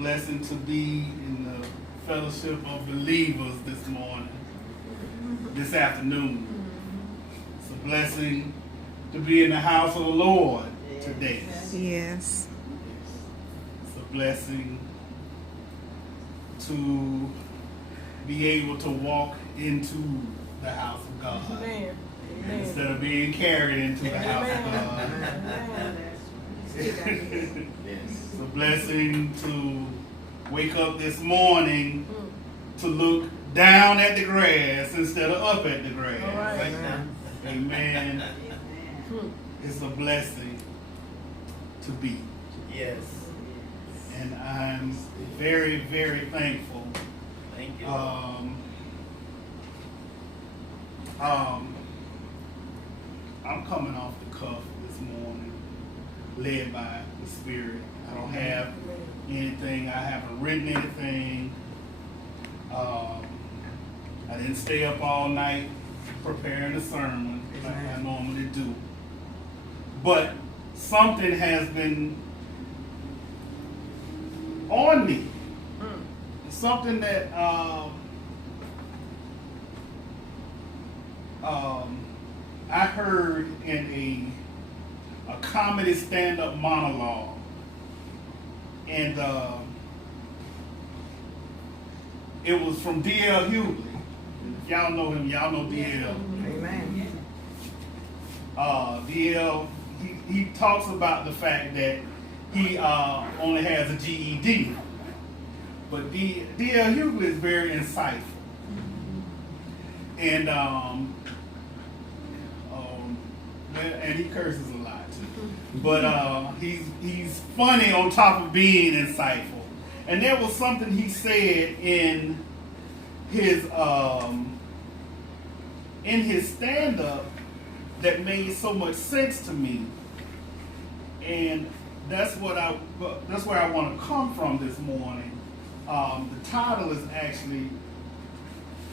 blessing to be in the fellowship of believers this morning, this afternoon. It's a blessing to be in the house of the Lord today. Yes. It's a blessing to be able to walk into the house of God. Amen. Instead of being carried into the house of God. It's a blessing to wake up this morning to look down at the grass instead of up at the grass. All right. Amen. It's a blessing to be. Yes. And I'm very, very thankful. Thank you. I'm coming off the cuff this morning, led by the Spirit. I don't have anything. I haven't written anything. I didn't stay up all night preparing a sermon like I normally do. But something has been on me. Something that I heard in a comedy stand-up monologue, and it was from D.L. Hughley. If y'all know him, y'all know D.L. Amen. D.L. he talks about the fact that he only has a GED, but D.L. Hughley is very insightful, and and he curses a lot too. But he's funny on top of being insightful. And there was something he said in his stand-up that made so much sense to me. And that's where I want to come from this morning. The title is actually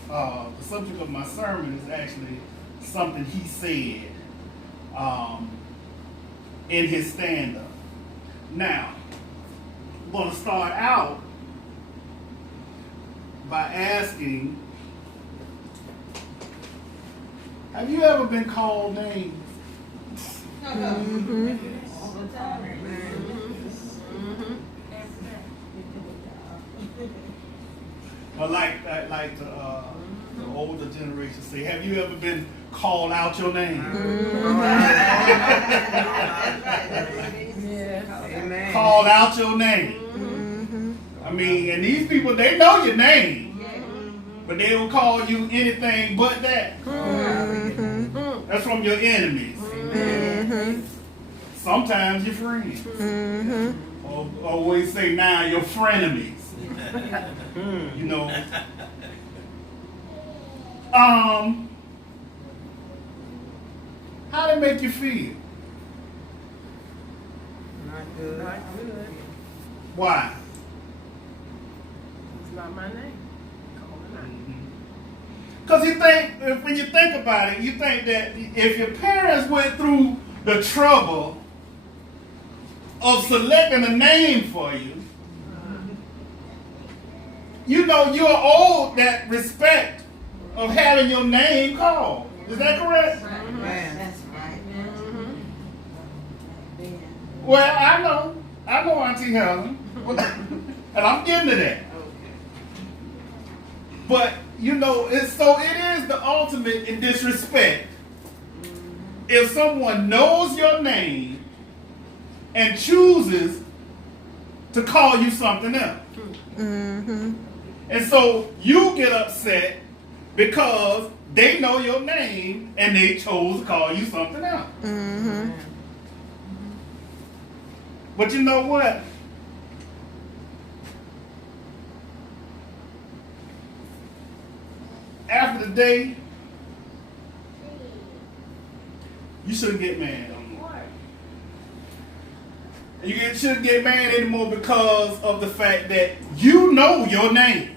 the subject of my sermon is actually something he said in his stand-up. Now, I'm going to start out by asking, have you ever been called names? Mm-hmm. Or like the older generation say, have you ever been called out your name? Amen. Called out your name. I mean, and these people, they know your name, but they will call you anything but that. That's from your enemies. Sometimes your friends. Or always say now your frenemies. You know. How they make you feel? Not good. Not good. Why? It's not my name. Call it out. Because when you think about it, you think that if your parents went through the trouble of selecting a name for you, you know you're owed that respect of having your name called. Is that correct? Amen. That's right. Well, I know Auntie Helen, and I'm getting to that. But you know, it is the ultimate in disrespect if someone knows your name and chooses to call you something else. And so you get upset because they know your name and they chose to call you something else. But you know what? After the day, you shouldn't get mad anymore. You shouldn't get mad anymore because of the fact that you know your name.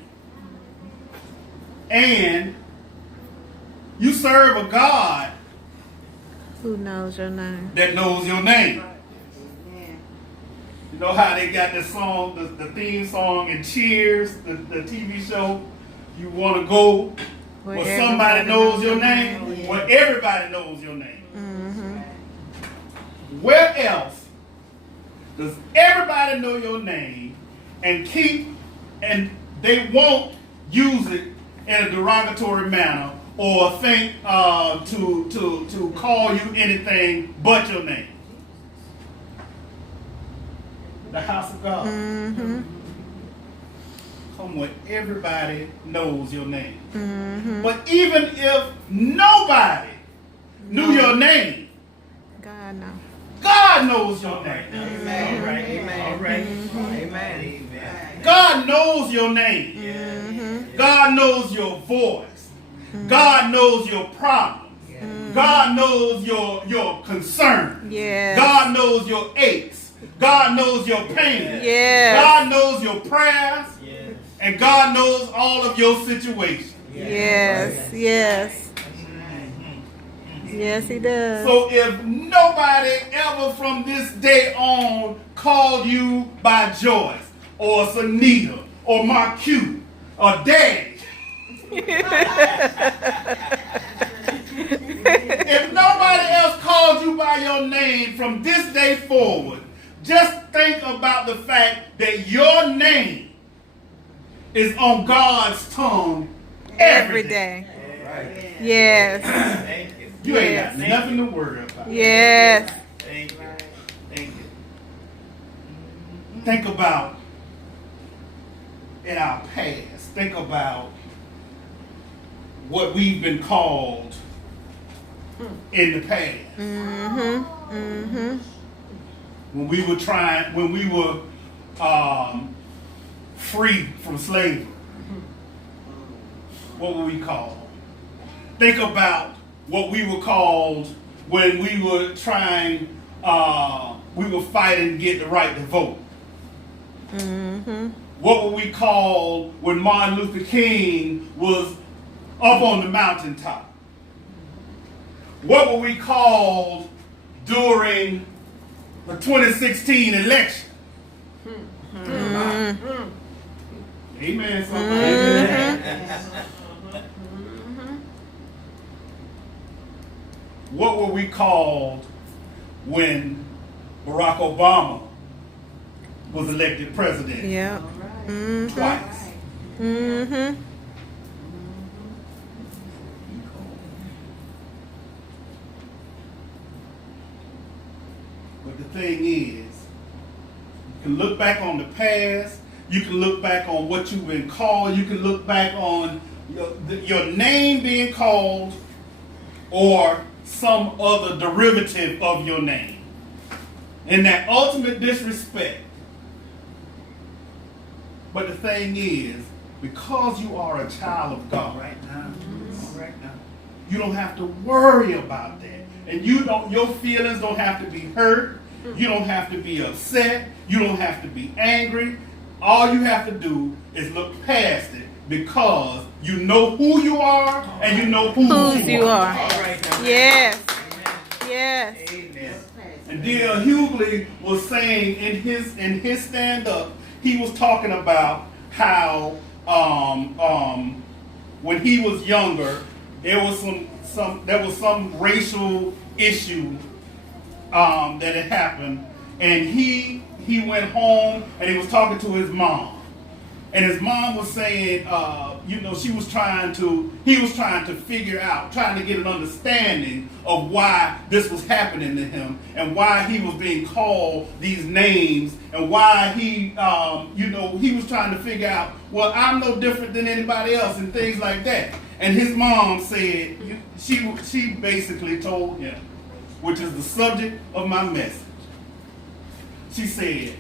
And you serve a God Who knows your name? that knows your name. You know how they got this song, the theme song in Cheers, the TV show? You want to go where somebody knows your name? Yeah. Where everybody knows your name. Mm-hmm. Where else does everybody know your name and they won't use it in a derogatory manner or think to call you anything but your name? The house of God. Mm-hmm. Come where everybody knows your name. Mm-hmm. But even if nobody knew your name, God knows. God knows your name. Amen. All right. Amen. All right. Amen. Amen. God knows your name. Mm-hmm. God knows your voice. God knows your problems. God knows your concern. Yes. God knows your aches. God knows your pain. Yes. God knows your prayers. Yes. And God knows all of your situations. Yes. Yes. Yes, he does. So if nobody ever from this day on called you by Joyce or Sunita or Marque or Daddy, if nobody else called you by your name from this day forward, just think about the fact that your name is on God's tongue every day. Day. Yes. Thank you. You ain't Yes. got nothing to worry about. Yes. Thank you. Thank you. Think about in our past. Think about what we've been called in the past. Mm-hmm. Mm-hmm. When we were free from slavery. What were we called? Think about what we were called when we were we were fighting to get the right to vote. Mm-hmm. What were we called when Martin Luther King was up on the mountaintop? What were we called during the 2016 election? Mm-hmm. Amen, somebody. What were we called when Barack Obama was elected president? Yeah. Mm-hmm. Twice. Mm-hmm. But the thing is, you can look back on the past, you can look back on what you've been called, you can look back on your name being called or some other derivative of your name. In that ultimate disrespect. But the thing is, because you are a child of God right now, you don't have to worry about that. And your feelings don't have to be hurt. You don't have to be upset. You don't have to be angry. All you have to do is look past it because you know who you are and you know whose you are. All right now. Yes. Yes. Amen. And D.L. Hughley was saying in his stand-up, he was talking about how when he was younger, there was some racial issue that had happened, and he went home and he was talking to his mom, and his mom was saying, he was trying to figure out, trying to get an understanding of why this was happening to him and why he was being called these names and why he was trying to figure out, well, I'm no different than anybody else and things like that. And his mom said, she basically told him, which is the subject of my message. She said,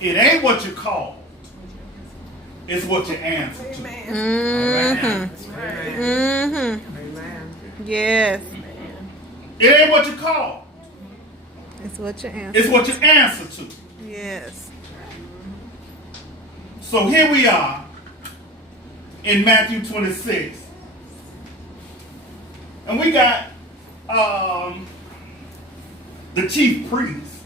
it ain't what you're called, it's what you answer to. Mm-hmm. Mm-hmm. Amen. Yes. It ain't what you're called, It's what you answer. it's what you answer to. Yes. So here we are in Matthew 26. And we got the chief priests,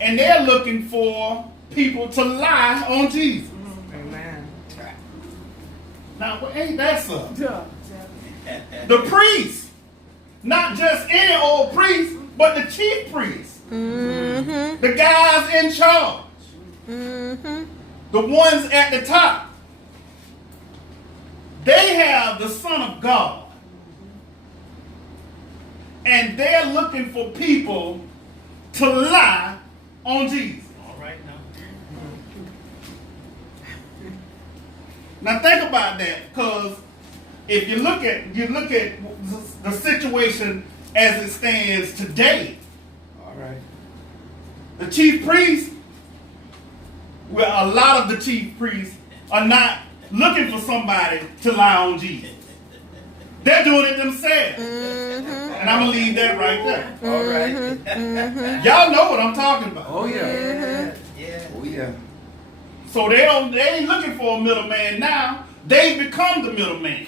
and they're looking for people to lie on Jesus. Amen. Now, ain't that something? The priests, not just any old priest, but the chief priests, the guys in charge, the ones at the top. They have the Son of God, and they're looking for people to lie on Jesus. All right now. Now think about that, because if you look at the situation as it stands today, All right. the chief priests, well, a lot of the chief priests are not looking for somebody to lie on Jesus. They're doing it themselves. And I'm going to leave that right there. All right. Y'all know what I'm talking about. Oh yeah. Yeah. Oh yeah. So they ain't looking for a middleman now. They become the middleman.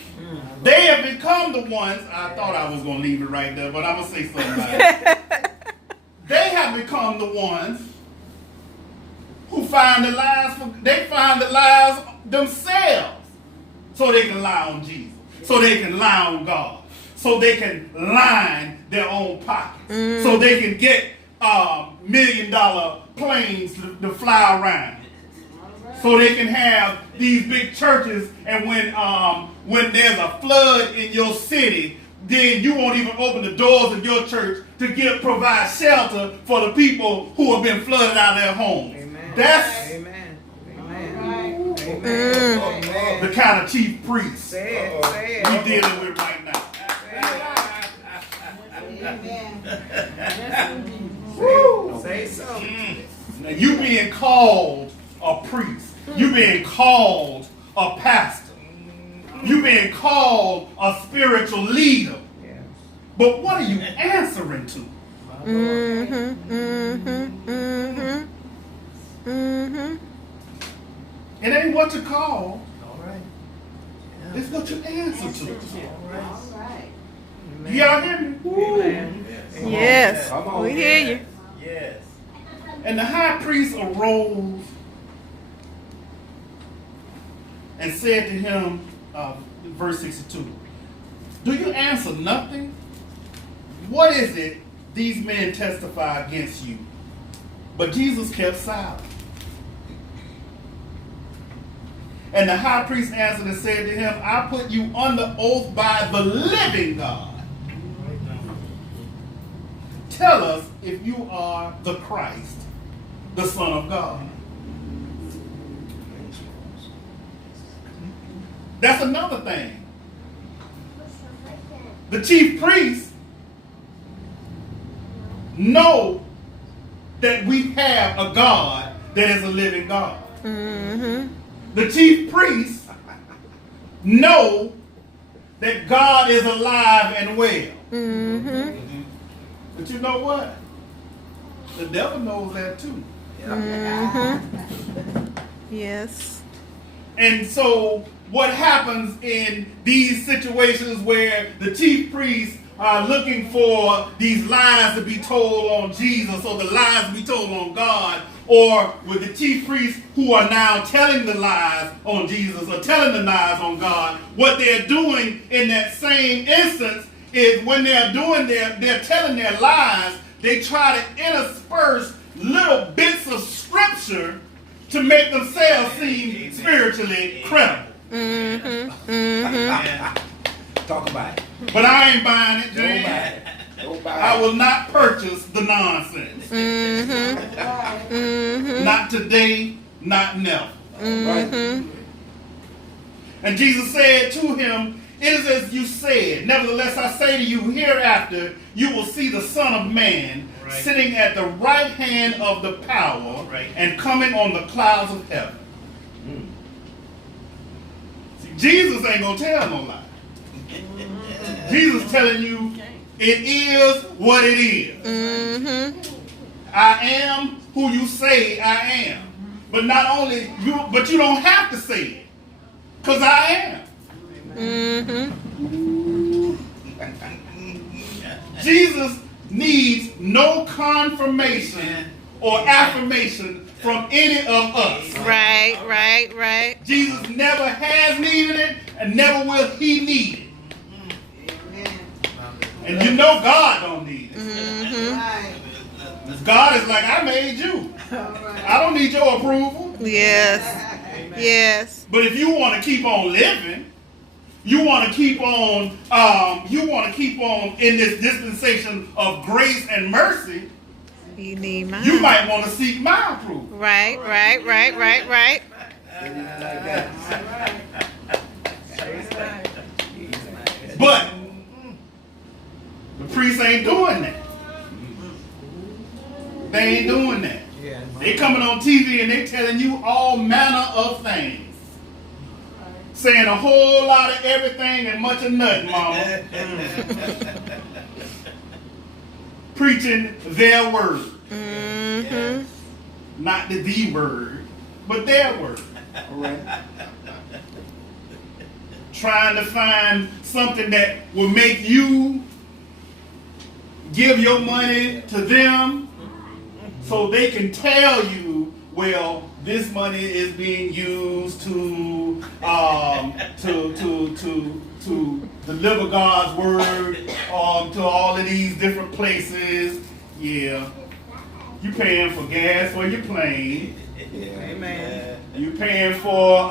They have become the ones. I thought I was going to leave it right there, but I'm going to say something about it. They have become the ones who find the lies. They find the lies themselves, so they can lie on Jesus, so they can lie on God, so they can line their own pockets, so they can get $1 million planes to fly around, so they can have these big churches. And when there's a flood in your city, then you won't even open the doors of your church to provide shelter for the people who have been flooded out of their homes. Amen. That's Amen. Amen. the kind of chief priest Say it. Say it. we dealing with right now. Say so. Now you being called a priest, you being called a pastor, you being called a spiritual leader. Yes. But what are you answering to? It ain't what you call, All right. it's what you answer to. All right. Y'all hear me? Amen. Yes. Come on. We hear you. Yes. And the high priest arose and said to him, verse 62, do you answer nothing? What is it these men testify against you? But Jesus kept silent. And the high priest answered and said to him, I put you under oath by the living God. Tell us if you are the Christ, the Son of God. That's another thing. The chief priests know that we have a God that is a living God. The chief priests know that God is alive and well. But you know what? The devil knows that too. Yes. And so what happens in these situations where the chief priests are looking for these lies to be told on Jesus, or the lies to be told on God, or with the chief priests who are now telling the lies on Jesus or telling the lies on God, what they're doing in that same instance is when they're telling their lies, they try to intersperse little bits of scripture to make themselves seem spiritually credible. Talk about it. But I ain't buying it, James. Don't buy it. I will not purchase the nonsense. Not today, not never. Right. And Jesus said to him, it is as you said. Nevertheless, I say to you, hereafter you will see the Son of Man sitting at the right hand of the power and coming on the clouds of heaven. See, Jesus ain't going to tell no lie. Jesus telling you it is what it is. I am who you say I am. But not only you, but you don't have to say it, because I am. Jesus needs no confirmation or affirmation from any of us. Right. Jesus never has needed it and never will he need it. And you know God don't need it. Right. God is like, I made you. I don't need your approval. Yes. But if you want to keep on living, you want to keep on in this dispensation of grace and mercy, You need mine. you might want to seek my approval. Right. But the priests ain't doing that. They ain't doing that. They coming on TV and they telling you all manner of things. Saying a whole lot of everything and much of nothing, mama. Preaching their word. Not the word, but their word. All right. Trying to find something that will make you give your money to them so they can tell you, well, this money is being used to deliver God's word to all of these different places. Yeah, you paying for gas for your plane. Amen. You paying for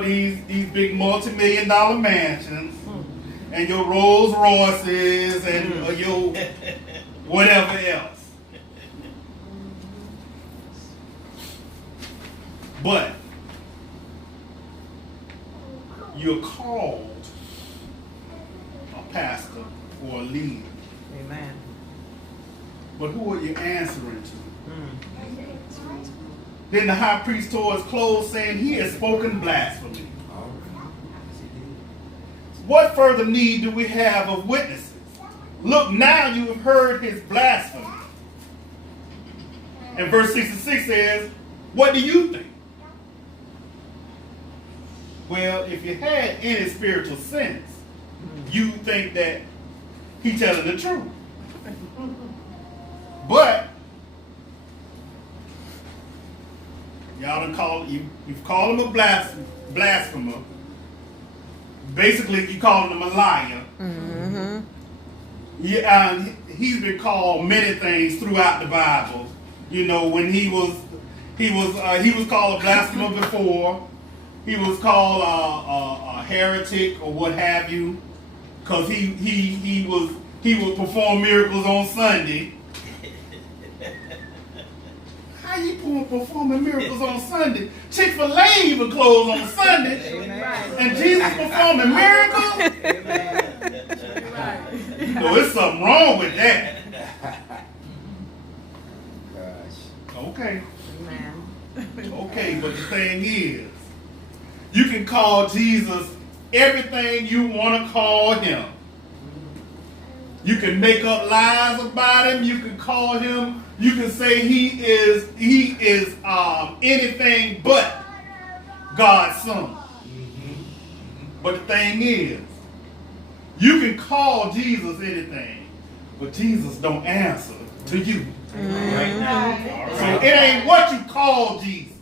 these big multi-million-dollar mansions and your Rolls Royces and your whatever else. But you're called a pastor or a leader. Amen. But who are you answering to? Then the high priest tore his clothes, saying, he has spoken blasphemy. All right. What further need do we have of witnesses? Look, now you have heard his blasphemy. And verse 66 says, what do you think? Well, if you had any spiritual sense, you think that he's telling the truth. But y'all done you've called him a blasphemer. Basically, you calling him a liar. Yeah, he's been called many things throughout the Bible. You know, when he was called a blasphemer before. He was called a heretic or what have you, because he would perform miracles on Sunday. How you performing miracles on Sunday? Chick-fil-A even closed on Sunday, and Jesus performing miracles. You know, there's something wrong with that. Gosh. Okay, but the thing is, you can call Jesus everything you want to call him. You can make up lies about him. You can call him. You can say he is anything but God's son. But the thing is, you can call Jesus anything, but Jesus don't answer to you. So it ain't what you call Jesus.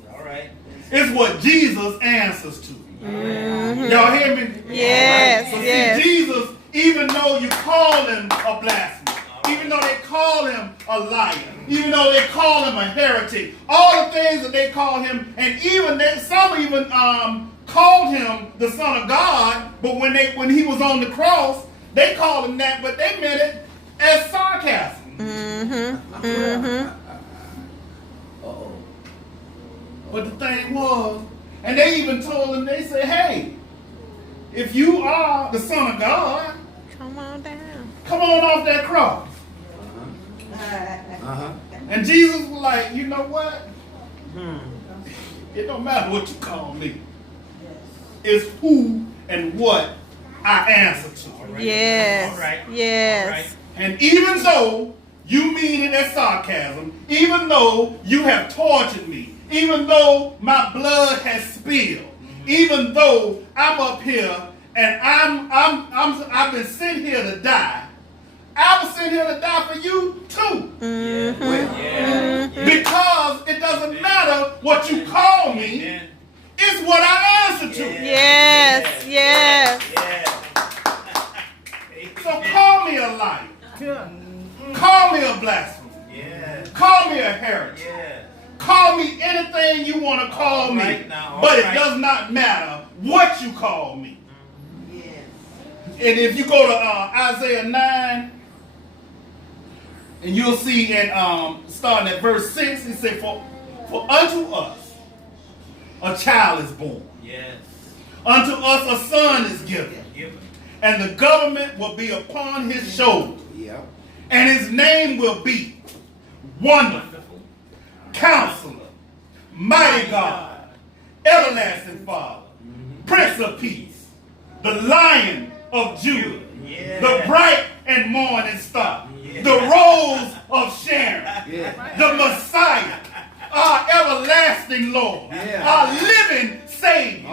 It's what Jesus answers to. Y'all hear me? Yes, So yes. see, Jesus, even though you call him a blasphemer, even though they call him a liar, even though they call him a heretic, all the things that they call him, and even some even called him the Son of God, but when he was on the cross, they called him that, but they meant it as sarcasm. Uh-oh. But the thing was, and they even told him, they said, hey, if you are the Son of God, Come on down. come on off that cross. And Jesus was like, you know what? It don't matter what you call me. It's who and what I answer to. Yes. Yes. And even though you mean it as sarcasm, even though you have tortured me, even though my blood has spilled, even though I'm up here and I've been sent here to die, sent here to die for you too. Mm-hmm. Because it doesn't matter what you call me, it's what I answer to. Yes, yes. So call me a liar. Call me a blasphemer. Call me a heretic. Call me anything you want to call me. But it does not matter what you call me. And if you go to Isaiah 9, and you'll see in starting at verse 6, he said, For unto us a child is born. Unto us a son is given. And the government will be upon his shoulder. And his name will be Wonderful, Counselor, Mighty God, Everlasting Father, Prince of Peace, the Lion of Judah, the bright and morning star, the rose of Sharon, the Messiah, our everlasting Lord, our living Savior.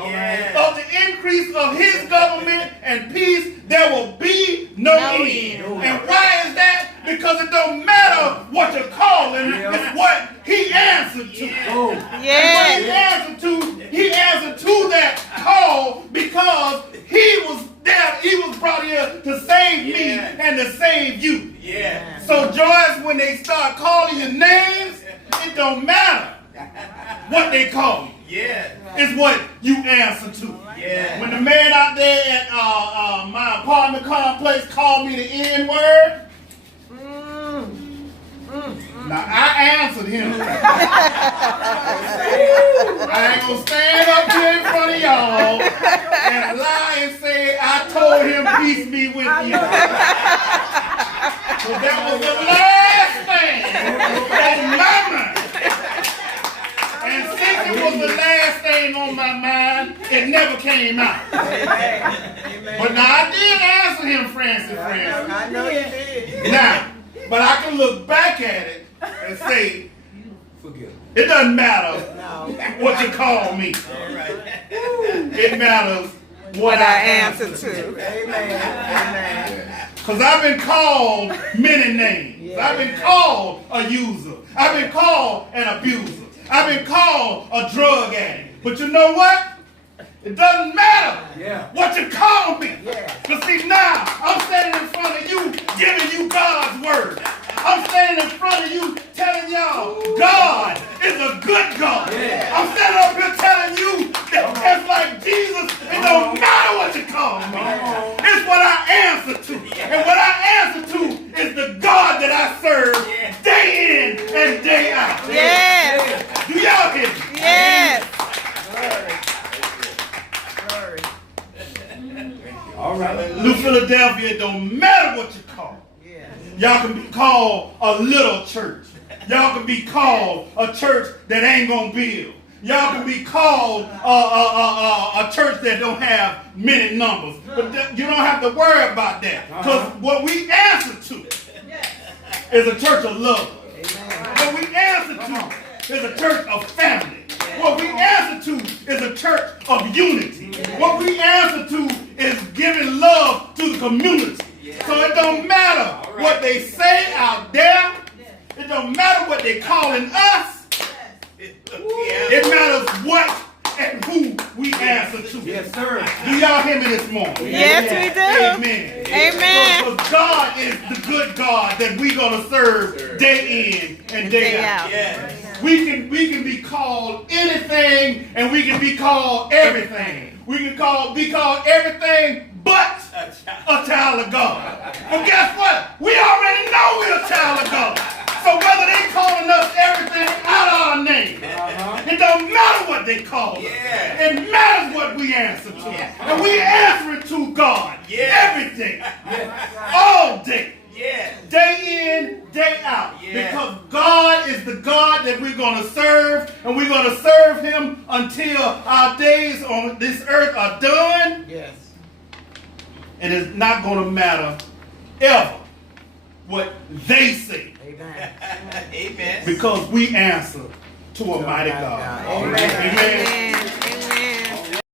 Of the increase of his government and peace, there will be no end. And why is that? Because it don't matter what you're calling, it's what he answered to. And what he answered to that call, because he was there, he was brought here to save me and to save you. So Joyce, when they start calling your names, it don't matter what they call you. It's what you answer to. When the man out there at my apartment complex called me the N-word, now I answered him. I ain't gonna stand up here in front of y'all and lie and say I told him peace be with you. So that was the last thing on my mind. And since it was the last thing on my mind, it never came out. But now I did answer him, Francis. I know you did. Now, but I can look back at it and say, it doesn't matter what you call me. It matters what I answer to. Amen. Because I've been called many names. I've been called a user. I've been called an abuser. I've been called a drug addict. But you know what? It doesn't matter what you call me. Because see, now I'm standing in front of you giving you God's word. I'm standing in front of you telling y'all God is a good God. I'm standing up here telling you that just like Jesus, it don't matter what you call me. It's what I answer to. And what I answer to is the God that I serve day in and day out. Do y'all hear me? All right. New Philadelphia, it don't matter what you call. Y'all can be called a little church. Y'all can be called a church that ain't gonna build. Y'all can be called a church that don't have many numbers. But you don't have to worry about that. Because what we answer to is a church of love. What we answer to is a church of family. What we answer to is a church of unity. What we answer to is giving love to the community. So it don't matter what they say out there. It don't matter what they calling us. It matters what and who we answer to. Yes, sir. Do y'all hear me this morning? Yes, we do. Amen. Amen. Because God is the good God that we're going to serve day in and day out. We can be called anything and we can be called everything. We can be called everything but a child of God. But guess what? We already know we're a child of God. So whether they calling us everything out of our name, it don't matter what they call us. It matters what we answer to. And we answer it to God every day, all day. Day in, day out. Because God is the God that we're going to serve, and we're going to serve him until our days on this earth are done. And it's not going to matter ever what they say. Amen. Because we answer to a mighty God. Amen.